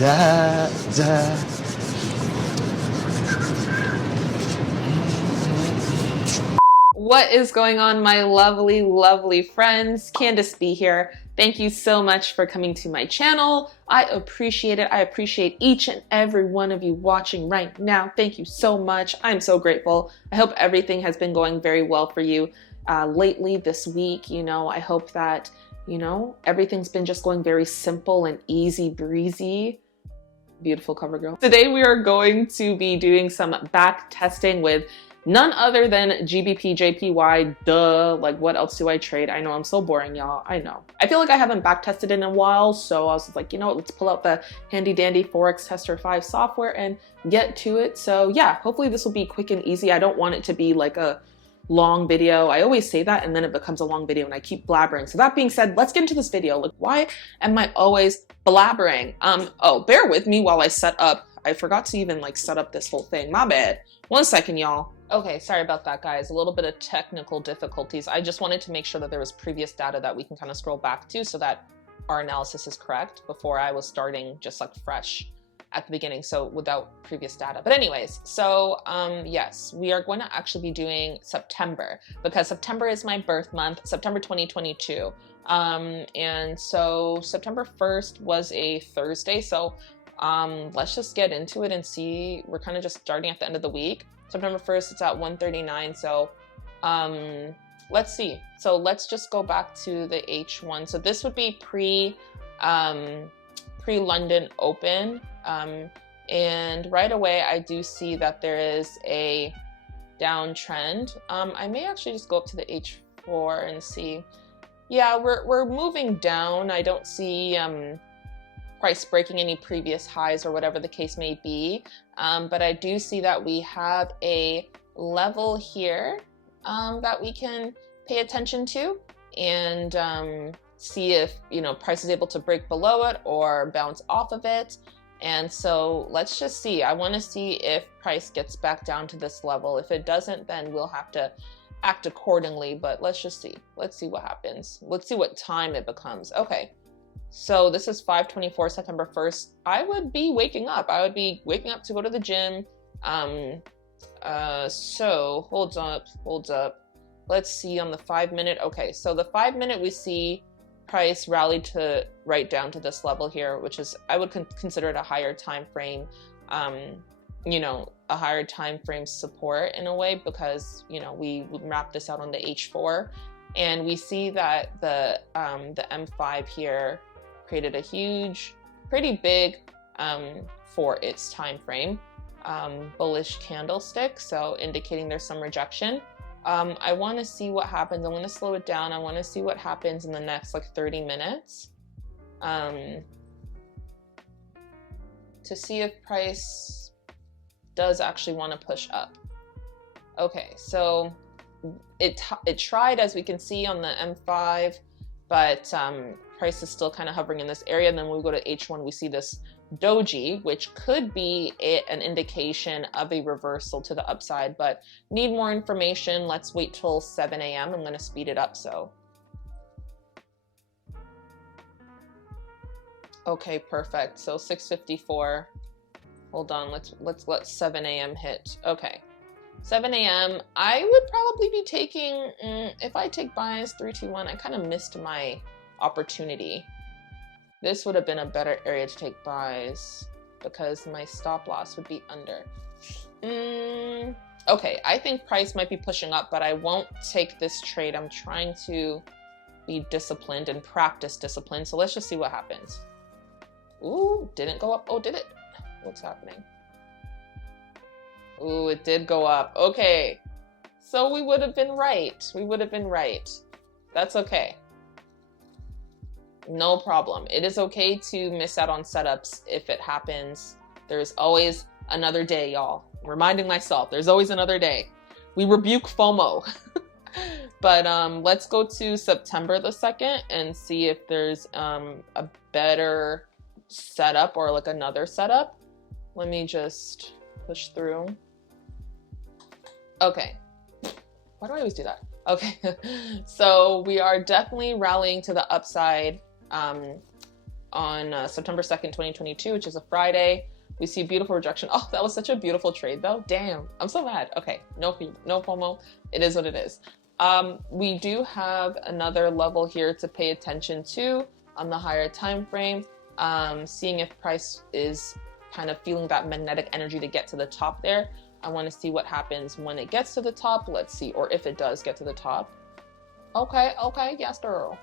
Da, da. What is going on, my lovely, lovely friends? Candace B here. Thank you so much for coming to my channel. I appreciate it. I appreciate each and every one of you watching right now. Thank you so much. I'm so grateful. I hope everything has been going very well for you lately this week. I hope that, everything's been just going very simple and easy breezy. Beautiful cover girl. Today we are going to be doing some back testing with none other than GBP, JPY, duh. Like, what else do I trade? I know I'm so boring, y'all. I know. I feel like I haven't back tested in a while, so I was like, let's pull out the handy dandy Forex Tester 5 software and get to it. So yeah, hopefully this will be quick and easy. I don't want it to be like a long video. I always say that and then it becomes a long video and I keep blabbering. So that being said, let's get into this video. Like, why am I always blabbering? Oh, bear with me while I set up. I forgot to even set up this whole thing. My bad. 1 second, y'all. Okay, sorry about that, guys. A little bit of technical difficulties. I just wanted to make sure that there was previous data that we can kind of scroll back to so that our analysis is correct before I was starting just fresh at the beginning, so without previous data. But anyways, so yes, we are going to actually be doing September because September is my birth month, September 2022. And so September 1st was a Thursday, so let's just get into it and see. We're kind of just starting at the end of the week. September 1st, it's at 139. So let's see. So let's just go back to the H1. So this would be pre-London Open. And right away, I do see that there is a downtrend. I may actually just go up to the H4 and see. Yeah, we're moving down. I don't see price breaking any previous highs or whatever the case may be. But I do see that we have a level here that we can pay attention to and see if, price is able to break below it or bounce off of it. And so let's just see. I want to see if price gets back down to this level. If it doesn't, then we'll have to act accordingly. But let's just see. Let's see what happens. Let's see what time it becomes. Okay. So this is 5:24, September 1st. I would be waking up. I would be waking up to go to the gym. So hold up. Let's see on the 5-minute. Okay, so the 5-minute we see price rallied to right down to this level here, which is, I would consider it a higher time frame, a higher time frame support in a way, because, we wrap this out on the H4 and we see that the M5 here created a huge, pretty big, for its time frame, bullish candlestick, so indicating there's some rejection. I want to see what happens. I'm going to slow it down. I want to see what happens in the next 30 minutes to see if price does actually want to push up. Okay, so it tried, as we can see on the M5, but price is still kind of hovering in this area. And then when we go to H1, we see this doji, which could be an indication of a reversal to the upside, but need more information. Let's wait till 7 a.m. I'm going to speed it up. So, okay, perfect. So 6:54. Hold on. Let's let 7 a.m. hit. Okay. 7 a.m. I would probably be taking, if I take buys 3, 2, 1, I kind of missed my opportunity. This would have been a better area to take buys because my stop loss would be under. Okay, I think price might be pushing up, but I won't take this trade. I'm trying to be disciplined and practice discipline. So let's just see what happens. Ooh, didn't go up. Oh, did it? What's happening? Ooh, it did go up. Okay, so we would have been right. We would have been right. That's okay. No problem. It is okay to miss out on setups if it happens. There's always another day, y'all. I'm reminding myself, there's always another day. We rebuke FOMO. But let's go to September the 2nd and see if there's a better setup or another setup. Let me just push through. Okay. Why do I always do that? Okay. So we are definitely rallying to the upside. on September 2nd, 2022, which is a Friday. We see beautiful rejection. Oh, that was such a beautiful trade though. Damn, I'm so mad. Okay, no FOMO. It is what it is. We do have another level here to pay attention to on the higher time frame, seeing if price is kind of feeling that magnetic energy to get to the top there. I want to see what happens when it gets to the top. Let's see, or if it does get to the top. Okay, yes, girl.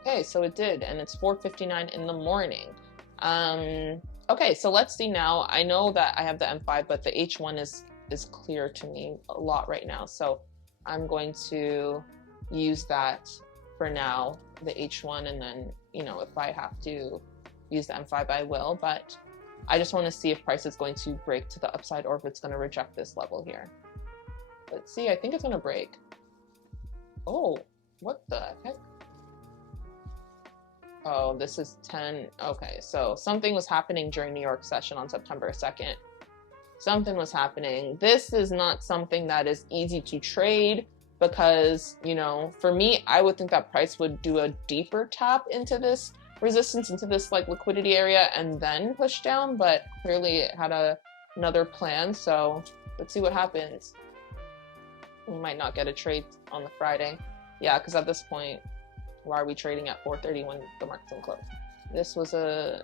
Okay, so it did, and it's 4:59 in the morning. Okay, so let's see now. I know that I have the M5, but the H1 is clear to me a lot right now. So I'm going to use that for now, the H1, and then, you know, if I have to use the M5, I will, but I just want to see if price is going to break to the upside or if it's going to reject this level here. Let's see, I think it's going to break. Oh, what the heck? Oh, this is 10. Okay, so something was happening during New York session on September 2nd. Something was happening. This is not something that is easy to trade because, you know, for me, I would think that price would do a deeper tap into this resistance, into this like liquidity area, and then push down, but clearly it had another plan. So let's see what happens. We might not get a trade on the Friday. Yeah, because at this point, why are we trading at 4:30 when the market's in close? This was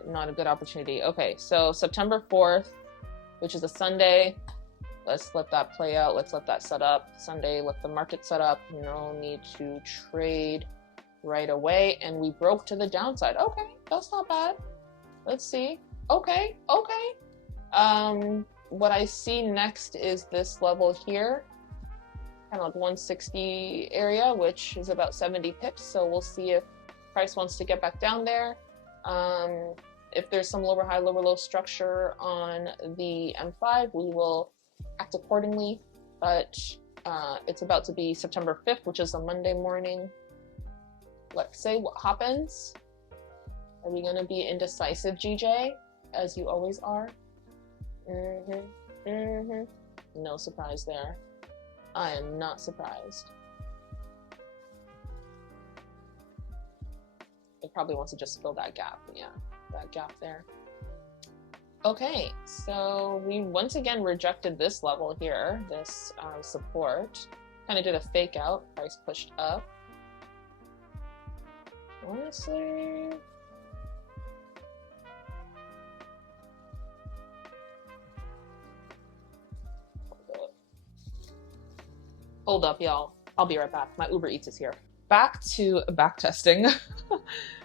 not a good opportunity. Okay, so September 4th, which is a Sunday. Let's let that play out. Let's let that set up. Sunday, let the market set up. No need to trade right away. And we broke to the downside. Okay, that's not bad. Let's see. Okay. What I see next is this level here, kind of like 160 area, which is about 70 pips. So we'll see if price wants to get back down there. If there's some lower high, lower low structure on the M5, we will act accordingly. But it's about to be September 5th, which is a Monday morning. Let's say what happens. Are we gonna be indecisive, GJ, as you always are? No surprise there. I am not surprised. It probably wants to just fill that gap. Yeah, that gap there. Okay, so we once again rejected this level here, this support. Kind of did a fake out, price pushed up. Honestly, hold up, y'all. I'll be right back. My UberEats is here. Back to backtesting.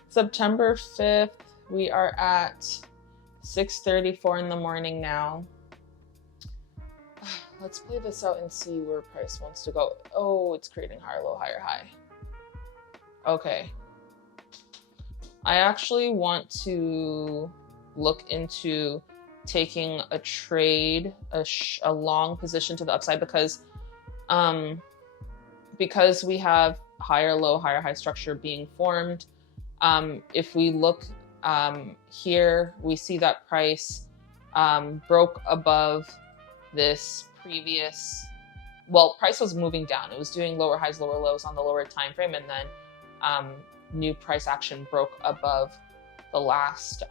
September 5th, we are at 6:34 in the morning now. Let's play this out and see where price wants to go. Oh, it's creating higher low, higher high. Okay. I actually want to look into taking a trade, a long position to the upside because we have higher low, higher high structure being formed. If we look here, we see that price broke above this previous, well, price was moving down. It was doing lower highs, lower lows on the lower time frame, and then new price action broke above the last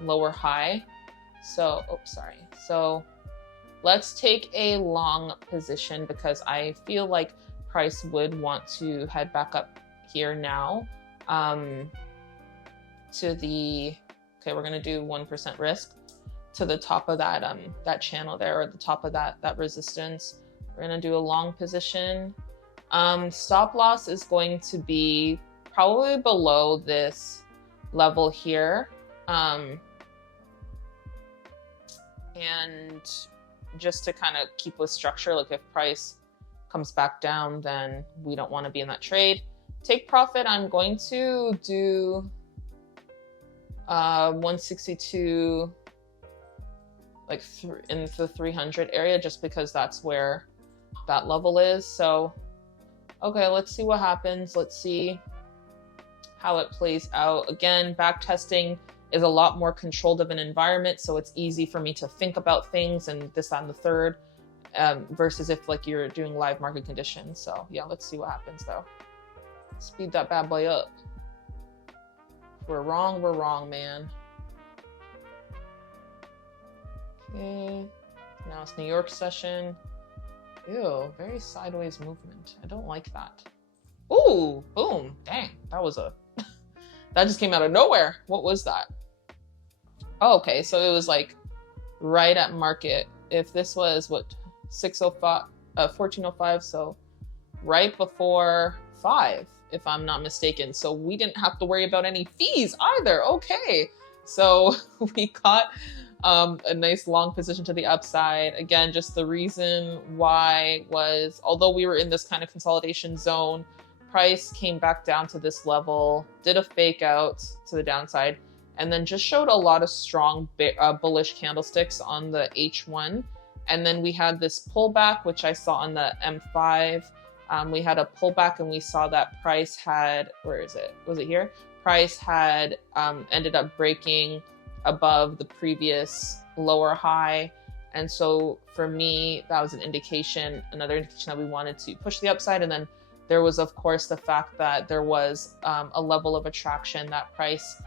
lower high. So, oops, sorry. So let's take a long position because I feel like price would want to head back up here now to the, okay, we're gonna do 1% risk to the top of that that channel there, or the top of that resistance. We're gonna do a long position. Stop loss is going to be probably below this level here. And just to kind of keep with structure, like if price comes back down, then we don't want to be in that trade. Take profit, I'm going to do 162, like in the 300 area, just because that's where that level is. So, okay, let's see what happens. Let's see how it plays out. Again, backtesting is a lot more controlled of an environment, so it's easy for me to think about things and this, that, and the third, versus if like you're doing live market conditions. So yeah, let's see what happens though. Speed that bad boy up. If we're wrong, man. Okay, now it's New York session. Ew, very sideways movement. I don't like that. Ooh, boom, dang, that was a, that just came out of nowhere. What was that? Oh, okay, so it was like right at market. If this was what, 605, 1405, so right before 5, if I'm not mistaken. So we didn't have to worry about any fees either. Okay, so we caught a nice long position to the upside. Again, just the reason why was, although we were in this kind of consolidation zone, price came back down to this level, did a fake out to the downside, and then just showed a lot of strong bullish candlesticks on the H1. And then we had this pullback, which I saw on the M5. We had a pullback and we saw that price had, where is it? Was it here? Price had ended up breaking above the previous lower high. And so for me, that was an indication, another indication that we wanted to push the upside. And then there was, of course, the fact that there was a level of attraction that price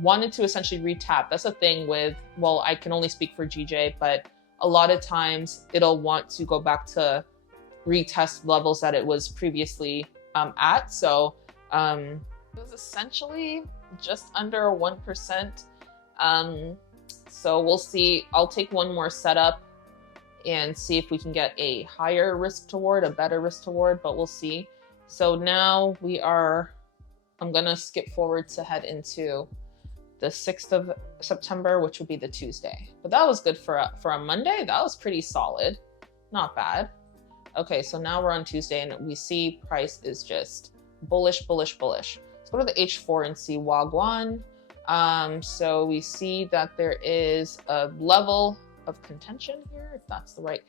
wanted to essentially retap. That's the thing with, well, I can only speak for GJ, but a lot of times it'll want to go back to retest levels that it was previously at. So it was essentially just under 1%. So we'll see. I'll take one more setup and see if we can get a higher risk toward, a better risk toward, but we'll see. So now we are, I'm gonna skip forward to head into the 6th of September, which would be the Tuesday. But that was good for a Monday. That was pretty solid, not bad. Okay, so now we're on Tuesday and we see price is just bullish, bullish, bullish. Let's go to the H4 and see Wagwan. So we see that there is a level of contention here, if that's the right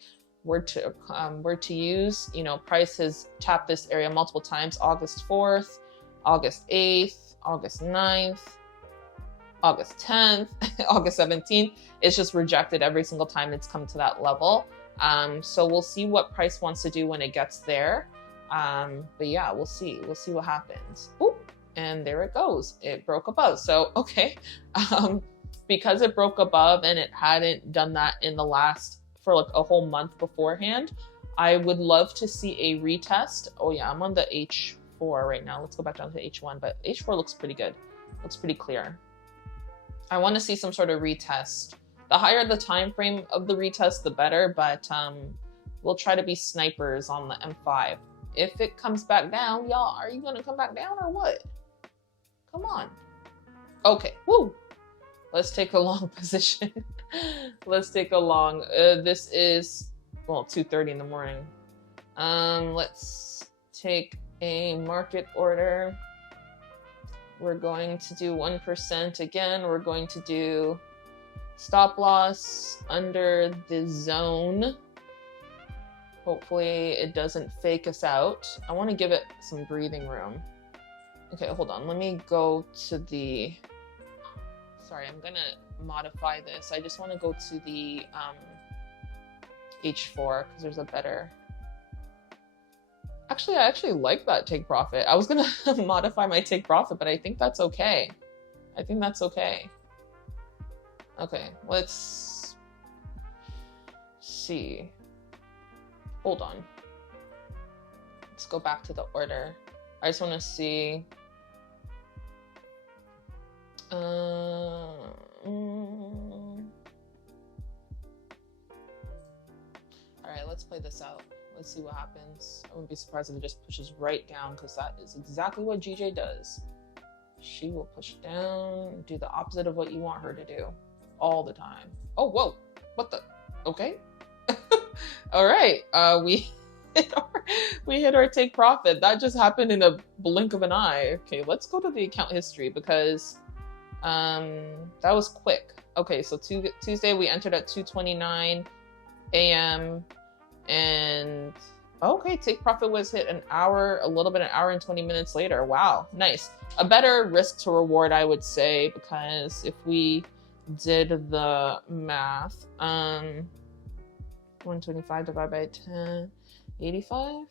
word to use. You know, price has tapped this area multiple times: August 4th, August 8th, August 9th, August 10th, August 17th. It's just rejected every single time it's come to that level. So we'll see what price wants to do when it gets there. But yeah, we'll see what happens. Ooh, and there it goes. It broke above. So, okay. Because it broke above and it hadn't done that in the last, for like a whole month beforehand, I would love to see a retest. Oh yeah, I'm on the H4 right now. Let's go back down to H1, but H4 looks pretty good. Looks pretty clear. I want to see some sort of retest. The higher the time frame of the retest, the better, but we'll try to be snipers on the M5. If it comes back down, y'all, are you gonna come back down or what? Come on. Okay, woo. Let's take a long position. Let's take a long, this is, well, 2:30 in the morning. Let's take a market order. We're going to do 1% again. We're going to do stop loss under the zone. Hopefully it doesn't fake us out. I want to give it some breathing room. Okay, hold on. Let me go to the, sorry, I'm gonna modify this. I just want to go to the H4 because there's a better, actually, I actually like that take profit. I was gonna modify my take profit, but I think that's okay. I think that's okay. Okay, let's see. Hold on. Let's go back to the order. I just want to see. All right, let's play this out. Let's see what happens. I wouldn't be surprised if it just pushes right down, because that is exactly what GJ does. She will push down, do the opposite of what you want her to do all the time. Oh, whoa, what the, okay. All right, we hit our take profit. That just happened in a blink of an eye. Okay, let's go to the account history because that was quick. Okay, so Tuesday we entered at 2:29 a.m. and okay, take profit was hit an hour and 20 minutes later. Wow, nice. A better risk to reward, I would say, because if we did the math, 125 divided by 10, 85?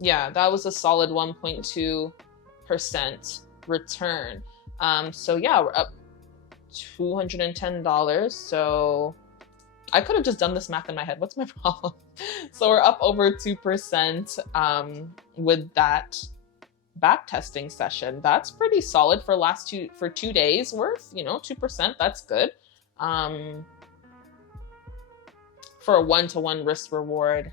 Yeah, that was a solid 1.2% return. So yeah, we're up $210. So I could have just done this math in my head. What's my problem? So we're up over 2% with that backtesting session. That's pretty solid for for 2 days worth, you know, 2%. That's good. For a 1-to-1 risk reward,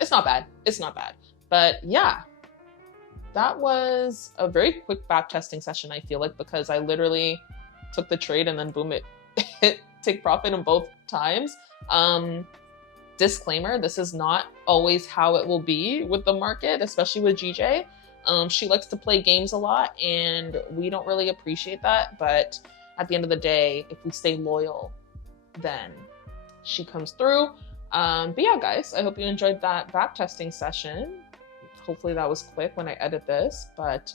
it's not bad. It's not bad. But yeah, that was a very quick backtesting session, I feel like, because I literally took the trade and then boom, it take profit in both times. Disclaimer, this is not always how it will be with the market, especially with GJ. She likes to play games a lot and we don't really appreciate that. But at the end of the day, if we stay loyal, then she comes through. But yeah, guys, I hope you enjoyed that backtesting session. Hopefully that was quick when I edit this, but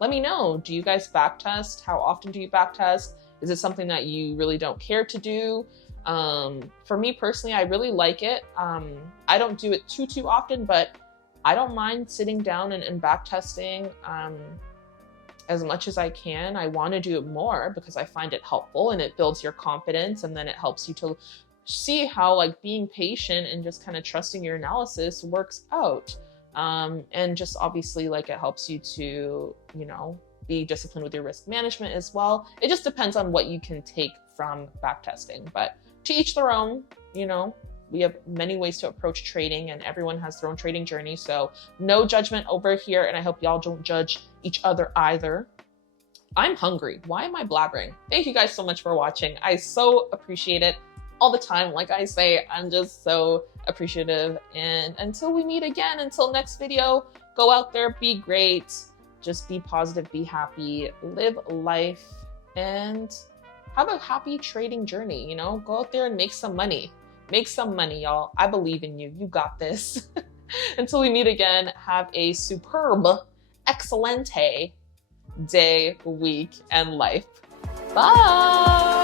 let me know, do you guys backtest? How often do you backtest? Is it something that you really don't care to do? For me personally, I really like it. I don't do it too often, but I don't mind sitting down and backtesting as much as I can. I want to do it more because I find it helpful and it builds your confidence, and then it helps you to see how like being patient and just kind of trusting your analysis works out. And just obviously like it helps you to, you know, be disciplined with your risk management as well. It just depends on what you can take from backtesting, but to each their own. You know, we have many ways to approach trading and everyone has their own trading journey. So no judgment over here. And I hope y'all don't judge each other either. I'm hungry. Why am I blabbering? Thank you guys so much for watching. I so appreciate it all the time. Like I say, I'm just so appreciative. And until we meet again, until next video, go out there, be great, just be positive, be happy, live life, and have a happy trading journey. You know, go out there and make some money. Make some money, y'all. I believe in you. You got this. Until we meet again, have a superb, excellente day, week, and life. Bye.